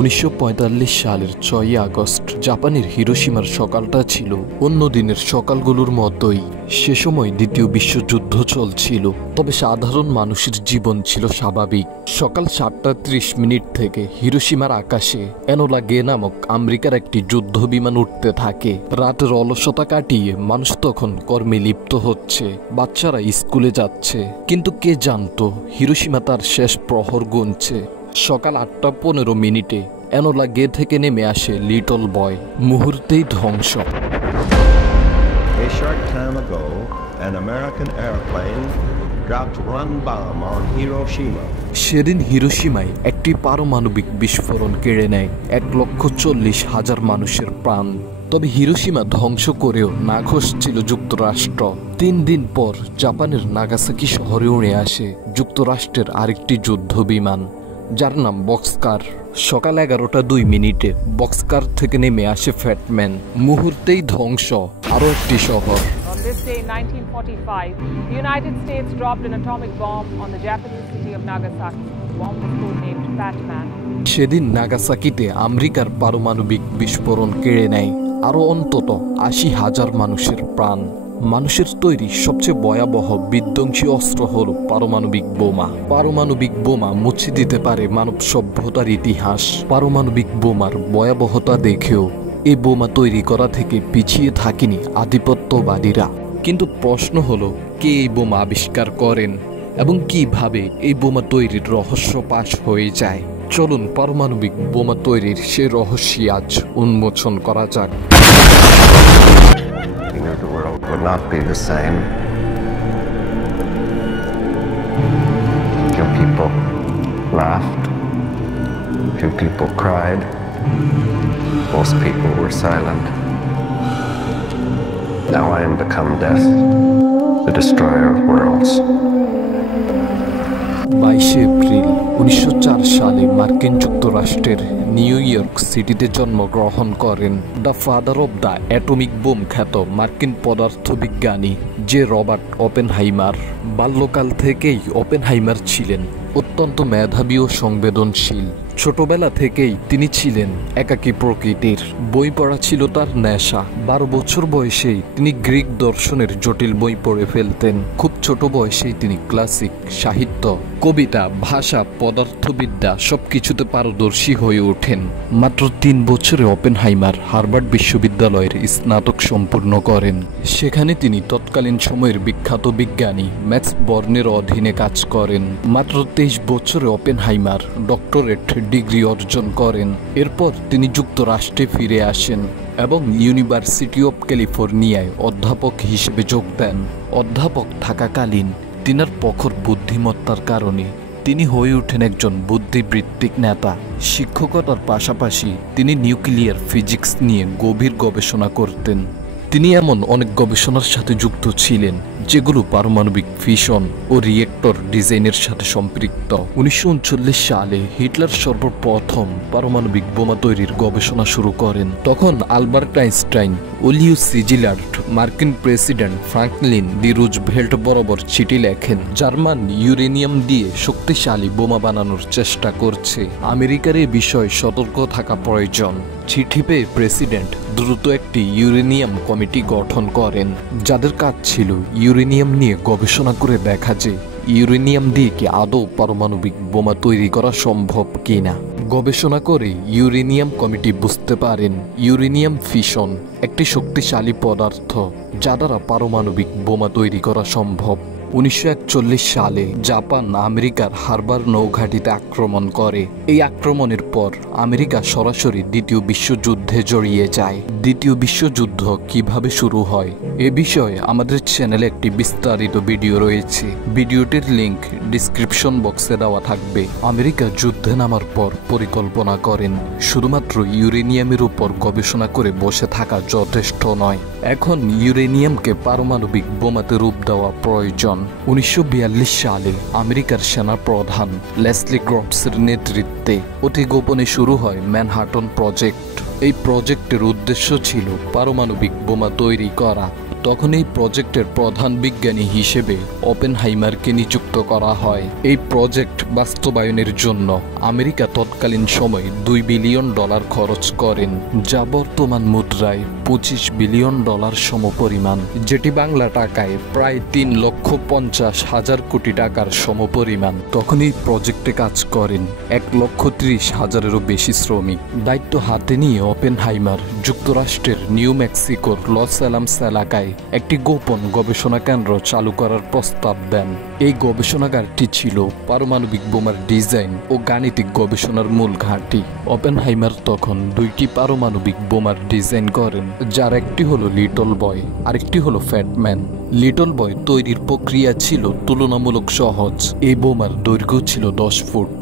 1945 সালের 6 আগস্ট জাপানের হিরোশিমার সকালটা ছিল অন্য দিনের সকালগুলোর মতোই। সে সময় দ্বিতীয় বিশ্বযুদ্ধ চলছিল, তবে সাধারণ মানুষের জীবন ছিল স্বাভাবিক। সকাল 7:30 থেকে হিরোশিমার আকাশে এনোলা গে নামক আমেরিকার একটি যুদ্ধ বিমান উঠতে থাকে। রাতের অলসতা কাটিয়ে মানুষ তখন কর্মে লিপ্ত হচ্ছে, বাচ্চারা স্কুলে যাচ্ছে। কিন্তু কে জানতো হিরোশিমা তার শেষ প্রহর গুনছে। সকাল 8:15 এনোলা গে থেকে নেমে আসে লিটল বয়, মুহূর্তেই ধ্বংস। A short time ago, an American airplane dropped one bomb on Hiroshima. সেদিন হিরোশিমায় একটি পারমাণবিক বিস্ফোরণ কেড়ে নেয় 1,40,000 মানুষের প্রাণ। তবে হিরোশিমা ধ্বংস করেও নাখোশ ছিল যুক্তরাষ্ট্র। 3 দিন পর জাপানের নাগাসাকি শহরে উড়ে আসে যুক্তরাষ্ট্রের আরেকটি যুদ্ধ বিমান, যার নাম বক্সকার। সকাল 11:02 বক্সকার থেকে নেমে আসে ফ্যাটম্যান, মুহূর্তেই ধ্বংস আরও একটি শহর। On this day in 1945, the United States dropped an atomic bomb on the Japanese city of Nagasaki. The bomb was codenamed Fat Man. সেদিন নাগাসাকিতে আমেরিকার পারমাণবিক বিস্ফোরণ কেড়ে নেয় আরও অন্তত 80,000 মানুষের প্রাণ। মানুষের তৈরি সবচেয়ে ভয়াবহ বিধ্বংসী অস্ত্র হল পারমাণবিক বোমা। পারমাণবিক বোমা মুছে দিতে পারে মানব সভ্যতার ইতিহাস। পারমাণবিক বোমার ভয়াবহতা দেখেও এই বোমা তৈরি করা থেকে পিছিয়ে থাকেনি আধিপত্যবাদীরা। কিন্তু প্রশ্ন হলো, কে এই বোমা আবিষ্কার করেন এবং কিভাবে এই বোমা তৈরির রহস্য ফাঁস হয়ে যায়? চলুন পারমাণবিক বোমা তৈরির সে রহস্য আজ উন্মোচন করা যাক। The world would not be the same. Few people laughed. Few people cried. Most people were silent. Now I am become death, the destroyer of worlds. 22 April 1904 সালে মার্কিন যুক্তরাষ্ট্রের নিউ ইয়র্ক সিটিতে জন্মগ্রহণ করেন the father of the atomic bomb খ্যাত মার্কিন পদার্থবিজ্ঞানী J Robert Oppenheimer. বাল্যকাল থেকেই Oppenheimer ছিলেন অত্যন্ত মেধাবী ও সংবেদনশীল। ছোটবেলা থেকেই তিনি ছিলেন একাকী প্রকৃতির। বই পড়া ছিল তার নেশা। 12 বছর বয়সেই তিনি গ্রিক দর্শনের জটিল বই পড়ে ফেলতেন। খুব ছোট বয়সেই তিনি ক্লাসিক সাহিত্য, কবিতা, ভাষা, পদার্থবিদ্যা সবকিছুতে পারদর্শী হয়ে ওঠেন। মাত্র 3 বছরে ওপেনহাইমার হার্ভার্ড বিশ্ববিদ্যালয়ের স্নাতক সম্পূর্ণ করেন। সেখানে তিনি তৎকালীন সময়ের বিখ্যাত বিজ্ঞানী ম্যাক্স বর্নের অধীনে কাজ করেন। মাত্র 23 বছরে ওপেনহাইমার ডক্টরেট ডিগ্রি অর্জন করেন। এরপর তিনি যুক্তরাষ্ট্রে ফিরে আসেন এবং ইউনিভার্সিটি অব ক্যালিফোর্নিয়ায় অধ্যাপক হিসেবে যোগ দেন। অধ্যাপক থাকাকালীন তিনার প্রখর বুদ্ধিমত্তার কারণে তিনি হয়ে ওঠেন একজন বুদ্ধিবৃত্তিক নেতা। শিক্ষকতার পাশাপাশি তিনি নিউক্লিয়ার ফিজিক্স নিয়ে গভীর গবেষণা করতেন। তিনি এমন অনেক গবেষণার সাথে যুক্ত ছিলেন যেগুলো পারমাণবিক ফিশন ও রিয়েক্টর ডিজাইনের সাথে সম্পৃক্ত। 1939 সালে হিটলার সর্বপ্রথম পারমাণবিক বোমা তৈরির গবেষণা শুরু করেন। তখন আলবার্ট আইনস্টাইন ও লিও সিজিলার্ড মার্কিন প্রেসিডেন্ট ফ্রাঙ্কলিন ডি রুজভেল্ট বরাবর চিঠি লেখেন, জার্মান ইউরেনিয়াম দিয়ে শক্তিশালী বোমা বানানোর চেষ্টা করছে, আমেরিকার এ বিষয়ে সতর্ক থাকা প্রয়োজন। চিঠি পেয়ে প্রেসিডেন্ট দ্রুত একটি ইউরেনিয়াম কমিটি গঠন করেন, যাদের কাজ ছিল ইউরেনিয়াম নিয়ে গবেষণা করে দেখা যে ইউরেনিয়াম দিয়ে কি আদৌ পারমাণবিক বোমা তৈরি করা সম্ভব কিনা। গবেষণা করে ইউরেনিয়াম কমিটি বুঝতে পারেন ইউরেনিয়াম ফিশন একটি শক্তিশালী পদার্থ যা দ্বারা পারমাণবিক বোমা তৈরি করা সম্ভব। 1941 সালে জাপান আমেরিকার হারবার নৌঘাঁটিতে আক্রমণ করে। এই আক্রমণের পর আমেরিকা সরাসরি দ্বিতীয় বিশ্বযুদ্ধে জড়িয়ে যায়। দ্বিতীয় বিশ্বযুদ্ধ কিভাবে শুরু হয় এ বিষয়ে আমাদের চ্যানেলে একটি বিস্তারিত ভিডিও রয়েছে। ভিডিওটির লিংক ডিসক্রিপশন বক্সে দেওয়া থাকবে। আমেরিকা যুদ্ধে নামার পর পরিকল্পনা করেন শুধুমাত্র ইউরেনিয়ামের উপর গবেষণা করে বসে থাকা যথেষ্ট নয়, এখন ইউরেনিয়ামকে পারমাণবিক বোমাতে রূপ দেওয়া প্রয়োজন। 1942 সালে আমেরিকার সেনা প্রধান লেসলি গ্রপসের নেতৃত্বে অতি গোপনে শুরু হয় ম্যানহাটন প্রজেক্ট। এই প্রজেক্টের উদ্দেশ্য ছিল পারমাণবিক বোমা তৈরি করা। তখন এই প্রজেক্টের প্রধান বিজ্ঞানী হিসেবে ওপেনহাইমারকে নিযুক্ত করা হয়। এই প্রজেক্ট বাস্তবায়নের জন্য আমেরিকা তৎকালীন সময়ে $2 বিলিয়ন খরচ করেন, যা বর্তমান মুদ্রায় $25 বিলিয়ন সমপরিমাণ, যেটি বাংলা টাকায় প্রায় 3,50,000 কোটি টাকার সমপরিমাণ। তখন এই প্রজেক্টে কাজ করেন 1,30,000-এরও বেশি শ্রমিক। দায়িত্ব হাতে নিয়ে ওপেনহাইমার যুক্তরাষ্ট্রের নিউ মেক্সিকোর লস অ্যালামস এলাকায় একটি গোপন গবেষণা কেন্দ্র চালু করার প্রস্তাব দেন। এই গবেষণাগারটি ছিল পারমাণবিক বোমার ডিজাইন ও গাণিতিক গবেষণার মূল ঘাঁটি। ওপেনহাইমার তখন 2টি পারমাণবিক বোমার ডিজাইন করেন, যার একটি হলো লিটল বয়, আরেকটি হলো ফ্যাটম্যান। লিটল বয় তৈরির প্রক্রিয়া ছিল তুলনামূলক সহজ। এই বোমার দৈর্ঘ্য ছিল 10 ফুট,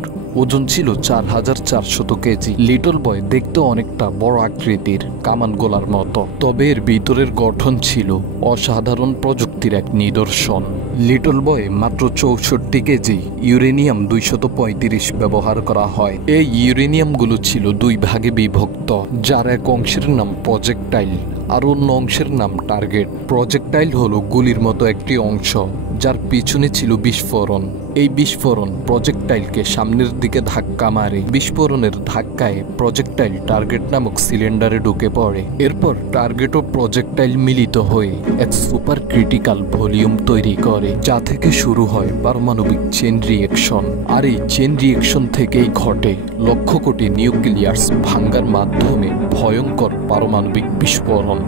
ওজন ছিল 4,400 কেজি। লিটল বয় দেখতে অনেকটা বড় আকৃতির, কামান গোলার মতো, তবে এর ভিতরের গঠন ছিল অসাধারণ প্রযুক্তির এক নিদর্শন। লিটল বয়ে মাত্র 64 কেজি ইউরেনিয়াম 235 ব্যবহার করা হয়। এই ইউরেনিয়ামগুলো ছিল 2 ভাগে বিভক্ত, যার এক অংশের নাম প্রজেক্টাইল আর অন্য অংশের নাম টার্গেট। প্রজেক্টাইল হলো গুলির মতো একটি অংশ, যার পিছনে ছিল বিস্ফোরণ। এই বিস্ফোরণ প্রজেক্টাইলকে সামনের দিকে ধাক্কা মারে। বিস্ফোরণের ধাক্কায় প্রজেক্টাইল টার্গেট নামক সিলিন্ডারে ঢুকে পড়ে। এরপর টার্গেট ও প্রজেক্টাইল মিলিত হয়ে এক সুপার ক্রিটিক্যাল ভলিউম তৈরি করে, যা থেকে শুরু হয় পারমাণবিক চেইন রিঅ্যাকশন। আর এই চেইন রিঅ্যাকশন থেকেই ঘটে লক্ষ কোটি নিউক্লিয়াস ভাঙ্গার মাধ্যমে ভয়ঙ্কর পারমাণবিক বিস্ফোরণ।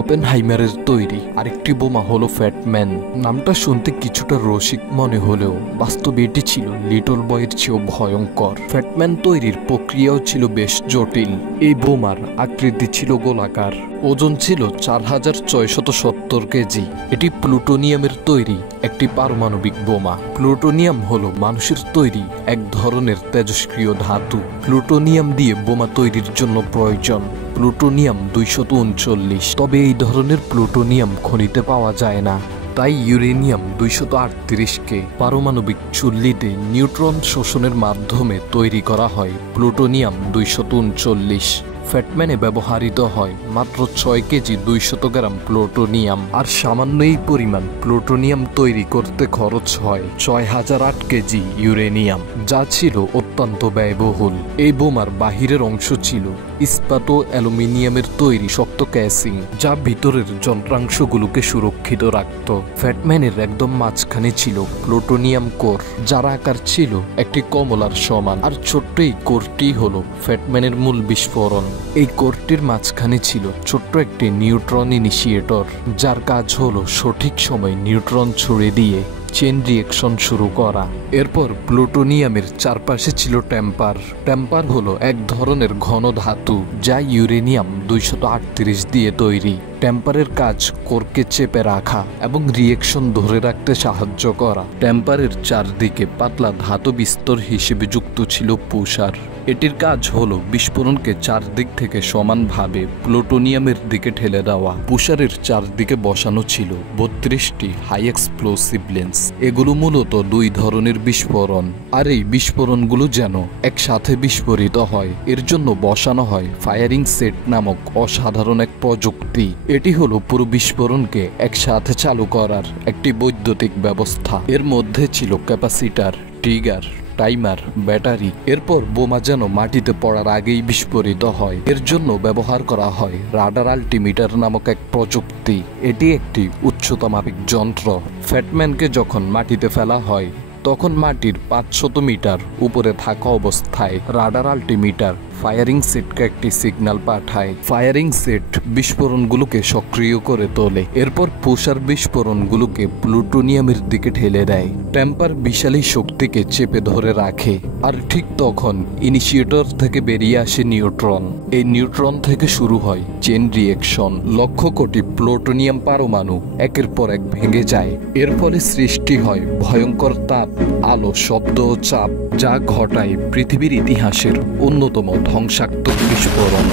ওপেনহাইমারের তৈরি আরেকটি বোমা হলো ফ্যাটম্যান। নামটা শুনতে কিছুটা রসিক মনে হলেও বাস্তবে এটি ছিল লিটল বয়ের চেয়েও ভয়ঙ্কর। ফ্যাটম্যান তৈরির প্রক্রিয়াও ছিল বেশ জটিল। এই বোমার আকৃতি ছিল গোলাকার, ওজন ছিল 4,670 কেজি। এটি প্লুটোনিয়ামের তৈরি একটি পারমাণবিক বোমা। প্লুটোনিয়াম হলো মানুষের তৈরি এক ধরনের তেজস্ক্রিয় ধাতু। প্লুটোনিয়াম দিয়ে বোমা তৈরির জন্য প্রয়োজন প্লুটোনিয়াম 239। তবে এই ধরনের প্লুটোনিয়াম খনিতে পাওয়া যায় না, তাই ইউরেনিয়াম 238কে পারমাণবিক চুল্লিতে নিউট্রন শোষণের মাধ্যমে তৈরি করা হয় প্লুটোনিয়াম 239। ফ্যাটম্যানে ব্যবহৃত হয় মাত্র 6 কেজি 200 গ্রাম প্লুটোনিয়াম। আর সামান্য এই পরিমাণ প্লুটোনিয়াম তৈরি করতে খরচ হয় 6,008 কেজি ইউরেনিয়াম, যা ছিল অত্যন্ত ব্যয়বহুল। এই বোমার বাহিরের অংশ ছিল ইস্পাত ও অ্যালুমিনিয়ামের তৈরি শক্ত ক্যাসিং, যা ভিতরের যন্ত্রাংশগুলোকে সুরক্ষিত রাখত। ফ্যাটম্যানের একদম মাঝখানে ছিল প্লুটোনিয়াম কোর, যার আকার ছিল একটি কমলার সমান। আর ছোট্ট এই কোরটি হলো ফ্যাটম্যানের মূল বিস্ফোরণ। এই কোরটির মাঝখানে ছিল ছোট্ট একটি নিউট্রন ইনিশিয়েটর, যার কাজ হলো সঠিক সময় নিউট্রন ছুড়ে দিয়ে চেইন রিঅ্যাকশন শুরু করা। এরপর প্লুটোনিয়ামের চারপাশে ছিল টেম্পার। টেম্পার হলো এক ধরনের ঘন ধাতু, যা ইউরেনিয়াম 238 দিয়ে তৈরি। টেম্পারের কাজ কোরকে চেপে রাখা এবং রিঅ্যাকশন ধরে রাখতে সাহায্য করা। টেম্পারের চারদিকে পাতলা ধাতু বিস্তর হিসেবে যুক্ত ছিল পুষার। এটির কাজ হলো বিস্ফোরণকে চারদিক থেকে সমানভাবে প্লুটোনিয়ামের দিকে ঠেলে দেওয়া। পুষারের চারদিকে বসানো ছিল 32টি হাই এক্সপ্লোসিভ লেন্স। এগুলো মূলত 2 ধরনের বিস্ফোরণ, আর এই বিস্ফোরণগুলো যেন একসাথে বিস্ফোরিত হয় এর জন্য বসানো হয় ফায়ারিং সেট নামক অসাধারণ এক প্রযুক্তি। এটি হলো পুরো বিস্ফোরণকে একসাথে চালু করার একটি বৈদ্যুতিক ব্যবস্থা। এর মধ্যে ছিল ক্যাপাসিটার, ট্রিগার, টাইমার, ব্যাটারি। এরপর বোমা যেন মাটিতে পড়ার আগেই বিস্ফোরিত হয় এর জন্য ব্যবহার করা হয় রাডার আল্টিমিটার নামক এক প্রযুক্তি। এটি একটি উচ্চতামাপিক যন্ত্র। ফ্যাটম্যানকে যখন মাটিতে ফেলা হয় তখন মাটির 500 মিটার উপরে থাকা অবস্থায় রাডার আল্টিমিটার ফায়ারিং সেটকে একটি সিগন্যাল পাঠায়। ফায়ারিং সেট বিস্ফোরণগুলোকে সক্রিয় করে তোলে। এরপর পুষার বিস্ফোরণগুলোকে প্লুটোনিয়ামের দিকে ঠেলে দেয়। টেম্পার বিশাল শক্তিকে চেপে ধরে রাখে। আর ঠিক তখন ইনিশিয়েটর থেকে বেরিয়ে আসে নিউট্রন। এই নিউট্রন থেকে শুরু হয় chain reaction. Lakh crore plutonium পরমাণু একের পর এক ভেঙে যায়। এর ফলে সৃষ্টি হয় ভয়ঙ্কর তাপ, আলো, শব্দ ও চাপ, যা ঘটায় পৃথিবীর ইতিহাসের অন্যতম ধ্বংসাত্মক বিস্ফোরণ।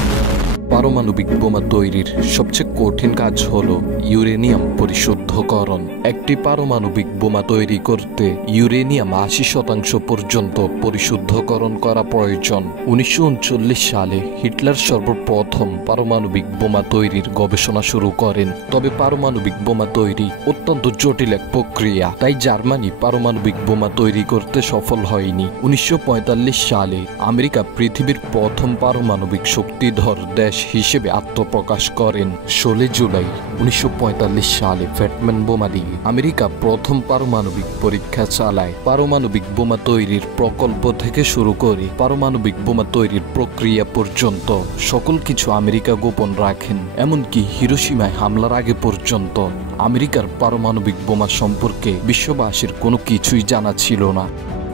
পারমাণবিক বোমা তৈরির সবচেয়ে কঠিন কাজ হলো ইউরেনিয়াম পরিশুদ্ধকরণ। একটি পারমাণবিক বোমা তৈরি করতে ইউরেনিয়াম 80% পর্যন্ত পরিশুদ্ধকরণ করা প্রয়োজন। 1939 সালে হিটলার সর্বপ্রথম পারমাণবিক বোমা তৈরির গবেষণা শুরু করেন। তবে পারমাণবিক বোমা তৈরি অত্যন্ত জটিল এক প্রক্রিয়া, তাই জার্মানি পারমাণবিক বোমা তৈরি করতে সফল হয়নি। 1945 সালে আমেরিকা পৃথিবীর প্রথম পারমাণবিক শক্তিধর দেশ হিসেবে আত্মপ্রকাশ করেন। 16 জুলাই 1945 সালে ফ্যাটম্যান বোমা দিয়ে আমেরিকা প্রথম পারমাণবিক পরীক্ষা চালায়। পারমাণবিক বোমা তৈরির প্রকল্প থেকে শুরু করে পারমাণবিক বোমা তৈরির প্রক্রিয়া পর্যন্ত সকল কিছু আমেরিকা গোপন রাখেন। এমনকি হিরোশিমায় হামলার আগে পর্যন্ত আমেরিকার পারমাণবিক বোমা সম্পর্কে বিশ্ববাসীর কোনো কিছুই জানা ছিল না।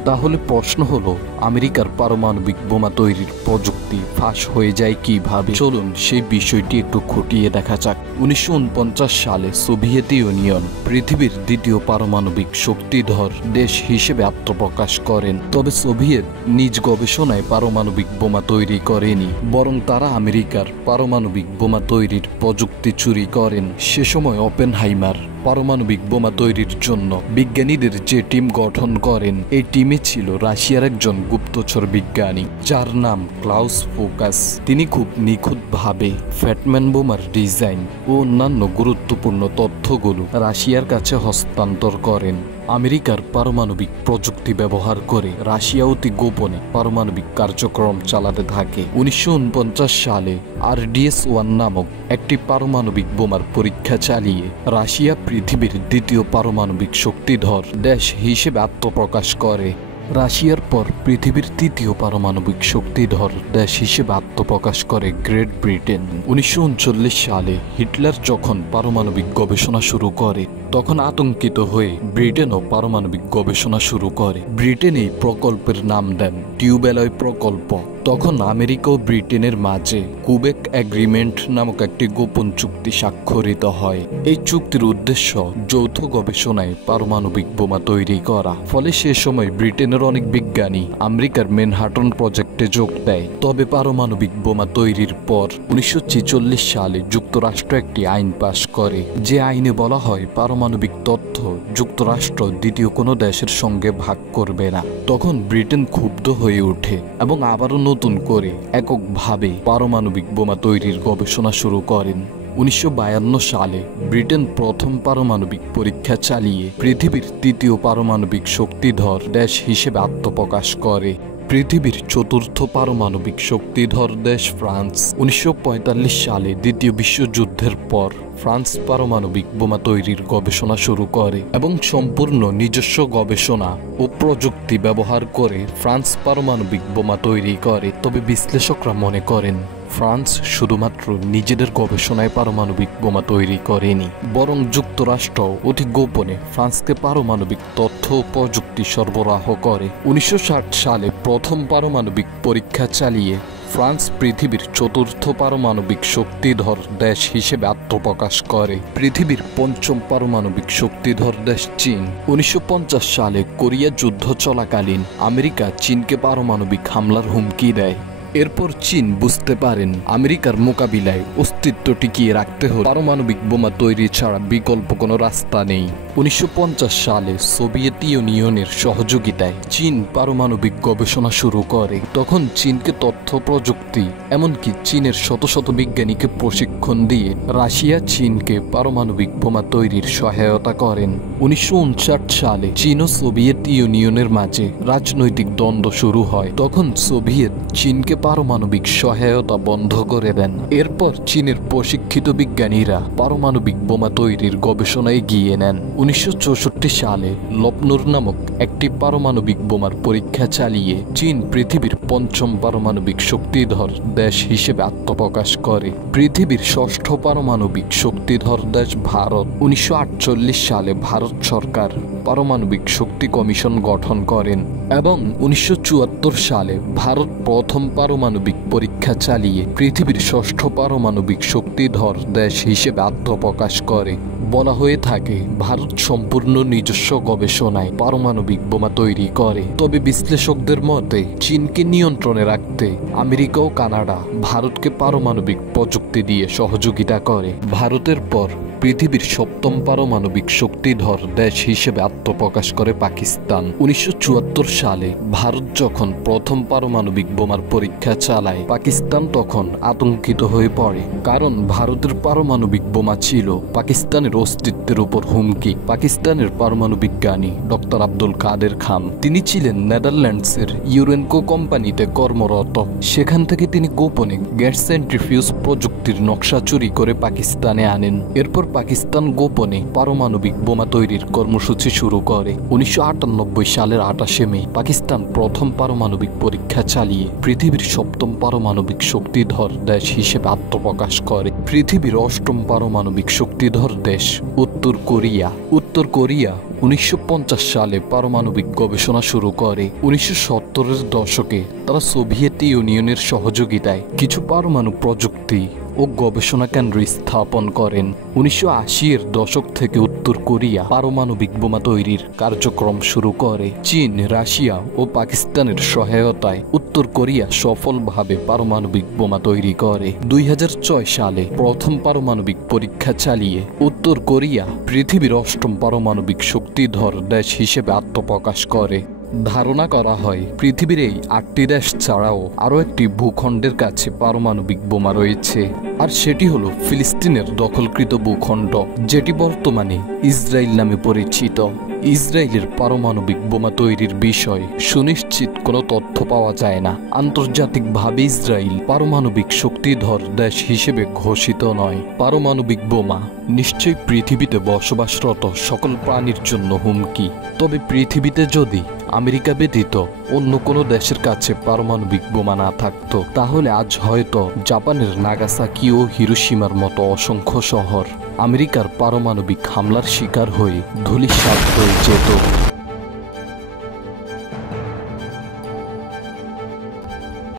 তাহলে প্রশ্ন হলো, আমেরিকার পারমাণবিক বোমা তৈরির প্রযুক্তি ফাঁস হয়ে যায় কিভাবে? চলুন সেই বিষয়টি একটু খতিয়ে দেখা যাক। 1949 সালে সোভিয়েত ইউনিয়ন পৃথিবীর দ্বিতীয় পারমাণবিক শক্তিধর দেশ হিসেবে আত্মপ্রকাশ করেন। তবে সোভিয়েত নিজ গবেষণায় পারমাণবিক বোমা তৈরি করেনি, বরং তারা আমেরিকার পারমাণবিক বোমা তৈরির প্রযুক্তি চুরি করেন। সে সময় ওপেনহাইমার পারমাণবিক বোমা তৈরির জন্য বিজ্ঞানীদের যে টিম গঠন করেন, এই টিমে ছিল রাশিয়ার একজন গুপ্তচর বিজ্ঞানী যার নাম ক্লাউস ফোকাস। তিনি খুব নিখুঁতভাবে ফ্যাটম্যান বোমার ডিজাইন ও অন্যান্য গুরুত্বপূর্ণ তথ্যগুলো রাশিয়ার কাছে হস্তান্তর করেন। আমেরিকার পারমাণবিক প্রযুক্তি ব্যবহার করে রাশিয়া অতি গোপনে পারমাণবিক কার্যক্রম চালাতে থাকে। 1949 সালে RDS-1 নামক একটি পারমাণবিক বোমার পরীক্ষা চালিয়ে রাশিয়া পৃথিবীর দ্বিতীয় পারমাণবিক শক্তিধর দেশ হিসেবে আত্মপ্রকাশ করে। রাশিয়ার পর পৃথিবীর তৃতীয় পারমাণবিক শক্তিধর দেশ হিসেবে আত্মপ্রকাশ করে গ্রেট ব্রিটেন। 1939 সালে হিটলার যখন পারমাণবিক গবেষণা শুরু করে, তখন আতঙ্কিত হয়ে ব্রিটেনও পারমাণবিক গবেষণা শুরু করে। ব্রিটেন এই প্রকল্পের নাম দেন টিউব অ্যালয় প্রকল্প। তখন আমেরিকা ও ব্রিটেনের মাঝে কুবেক এগ্রিমেন্ট নামক একটি গোপন চুক্তি স্বাক্ষরিত হয়। এই চুক্তির উদ্দেশ্য যৌথ গবেষণায় পারমাণবিক বোমা তৈরি করা। ফলে সে সময় ব্রিটেনের অনেক বিজ্ঞানী আমেরিকার ম্যানহাটন প্রজেক্টে যোগ দেয়। তবে পারমাণবিক বোমা তৈরির পর 1946 সালে যুক্তরাষ্ট্র একটি আইন পাশ করে, যে আইনে বলা হয় পারমাণবিক তথ্য যুক্তরাষ্ট্র দ্বিতীয় কোনো দেশের সঙ্গে ভাগ করবে না। তখন ব্রিটেন ক্ষুব্ধ হয়ে ওঠে এবং আবারও নতুন করে এককভাবে পারমাণবিক বোমা তৈরির গবেষণা শুরু করেন। 1952 সালে ব্রিটেন প্রথম পারমাণবিক পরীক্ষা চালিয়ে পৃথিবীর তৃতীয় পারমাণবিক শক্তিধর দেশ হিসেবে আত্মপ্রকাশ করে। পৃথিবীর চতুর্থ পারমাণবিক শক্তিধর দেশ ফ্রান্স। 1945 সালে দ্বিতীয় বিশ্বযুদ্ধের পর ফ্রান্স পারমাণবিক বোমা তৈরির গবেষণা শুরু করে এবং সম্পূর্ণ নিজস্ব গবেষণা ও প্রযুক্তি ব্যবহার করে ফ্রান্স পারমাণবিক বোমা তৈরি করে। তবে বিশ্লেষকরা মনে করেন ফ্রান্স শুধুমাত্র নিজেদের গবেষণায় পারমাণবিক বোমা তৈরি করেনি, বরং যুক্তরাষ্ট্র অতি গোপনে ফ্রান্সকে পারমাণবিক তথ্য ও প্রযুক্তি সরবরাহ করে। 1960 সালে প্রথম পারমাণবিক পরীক্ষা চালিয়ে ফ্রান্স পৃথিবীর চতুর্থ পারমাণবিক শক্তিধর দেশ হিসেবে আত্মপ্রকাশ করে। পৃথিবীর পঞ্চম পারমাণবিক শক্তিধর দেশ চীন। 1950 সালে কোরিয়া যুদ্ধ চলাকালীন আমেরিকা চীনকে পারমাণবিক হামলার হুমকি দেয়। এরপর চীন বুঝতে পারেন আমেরিকার মোকাবিলায় অস্তিত্ব টিকিয়ে রাখতে হলে পারমাণবিক বোমা তৈরি ছাড়া বিকল্প কোনো রাস্তা নেই। 1950 সালে সোভিয়েত ইউনিয়নের সহযোগিতায় চীন পারমাণবিক গবেষণা শুরু করে। তখন চীনকে তথ্য প্রযুক্তি এমনকি চীনের শত শত বিজ্ঞানীকে প্রশিক্ষণ দিয়ে রাশিয়া চীনকে পারমাণবিক বোমা তৈরির সহায়তা করেন। 1959 সালে চীন ও সোভিয়েত ইউনিয়নের মাঝে রাজনৈতিক দ্বন্দ্ব শুরু হয়। তখন সোভিয়েত চীনকে পারমাণবিক সহায়তা বন্ধ করে দেন। এরপর চীনের প্রশিক্ষিত বিজ্ঞানীরা পারমাণবিক বোমা তৈরির গবেষণায় এগিয়ে নেন। 1964 সালে লপনুর নামক একটি পারমাণবিক বোমার পরীক্ষা চালিয়ে চীন পৃথিবীর পঞ্চম পারমাণবিক শক্তিধর দেশ হিসেবে আত্মপ্রকাশ করে। পৃথিবীর ষষ্ঠ পারমাণবিক শক্তিধর দেশ ভারত। 1948 সালে ভারত সরকার পারমাণবিক শক্তি কমিশন গঠন করেন এবং 1974 সালে ভারত প্রথম পারমাণবিক পরীক্ষা চালিয়ে পৃথিবীর ষষ্ঠ পারমাণবিক শক্তিধর দেশ হিসেবে আত্মপ্রকাশ করে। বলা হয়ে থাকে ভারত সম্পূর্ণ নিজস্ব গবেষণায় পারমাণবিক বোমা তৈরি করে। তবে বিশ্লেষকদের মতে চীনকে নিয়ন্ত্রণে রাখতে আমেরিকা ও কানাডা ভারতকে পারমাণবিক প্রযুক্তি দিয়ে সহযোগিতা করে। ভারতের পর পৃথিবীর সপ্তম পারমাণবিক শক্তিধর দেশ হিসেবে আত্মপ্রকাশ করে পাকিস্তান। 1974 সালে ভারত যখন প্রথম পারমাণবিক বোমার পরীক্ষা চালায়, পাকিস্তান তখন আতঙ্কিত হয়ে পড়ে, কারণ ভারতের পারমাণবিক বোমা ছিল পাকিস্তানের অস্তিত্বের উপর হুমকি। পাকিস্তানের পারমাণবিক বিজ্ঞানী ডক্টর আব্দুল কাদের খান, তিনি ছিলেন নেদারল্যান্ডসের ইউরেনকো কোম্পানিতে কর্মরত। সেখান থেকে তিনি গোপনে গ্যাস সেন্ট্রিফিউজ প্রযুক্তির নকশা চুরি করে পাকিস্তানে আনেন। এরপর পাকিস্তান গোপনে পারমাণবিক বোমা তৈরির কর্মসূচি শুরু করে। 1998 সালের 28শে মে পাকিস্তান প্রথম পারমাণবিক পরীক্ষা চালিয়ে পৃথিবীর সপ্তম পারমাণবিক শক্তিধর দেশ হিসেবে আত্মপ্রকাশ করে। পৃথিবীর অষ্টম পারমাণবিক শক্তিধর দেশ উত্তর কোরিয়া। উত্তর কোরিয়া 1950 সালে পারমাণবিক গবেষণা শুরু করে। 1970-এর দশকে তারা সোভিয়েত ইউনিয়নের সহযোগিতায় কিছু পারমাণু প্রযুক্তি ও গবেষণা কেন্দ্র স্থাপন করেন। 1980-এর দশক থেকে উত্তর কোরিয়া পারমাণবিক বোমা তৈরির কার্যক্রম শুরু করে। চীন, রাশিয়া ও পাকিস্তানের সহায়তায় উত্তর কোরিয়া সফলভাবে পারমাণবিক বোমা তৈরি করে। 2006 সালে প্রথম পারমাণবিক পরীক্ষা চালিয়ে উত্তর কোরিয়া পৃথিবীর অষ্টম পারমাণবিক শক্তিধর দেশ হিসেবে আত্মপ্রকাশ করে। ধারণা করা হয় পৃথিবীর এই 8টি দেশ ছাড়াও আরও একটি ভূখণ্ডের কাছে পারমাণবিক বোমা রয়েছে, আর সেটি হলো ফিলিস্তিনের দখলকৃত ভূখণ্ড, যেটি বর্তমানে ইসরায়েল নামে পরিচিত। ইসরায়েলের পারমাণবিক বোমা তৈরির বিষয়ে সুনিশ্চিত কোনো তথ্য পাওয়া যায় না। আন্তর্জাতিকভাবে ইসরায়েল পারমাণবিক শক্তিধর দেশ হিসেবে ঘোষিত নয়। পারমাণবিক বোমা নিশ্চয়ই পৃথিবীতে বসবাসরত সকল প্রাণীর জন্য হুমকি। তবে পৃথিবীতে যদি আমেরিকা ব্যতীত অন্য কোনো দেশের কাছে পারমাণবিক বোমা না থাকতো, তাহলে আজ হয়তো জাপানের নাগাসাকি ও হিরোশিমার মতো অসংখ্য শহর আমেরিকার পারমাণবিক হামলার শিকার হয়ে ধূলিসাৎ হয়ে যেত।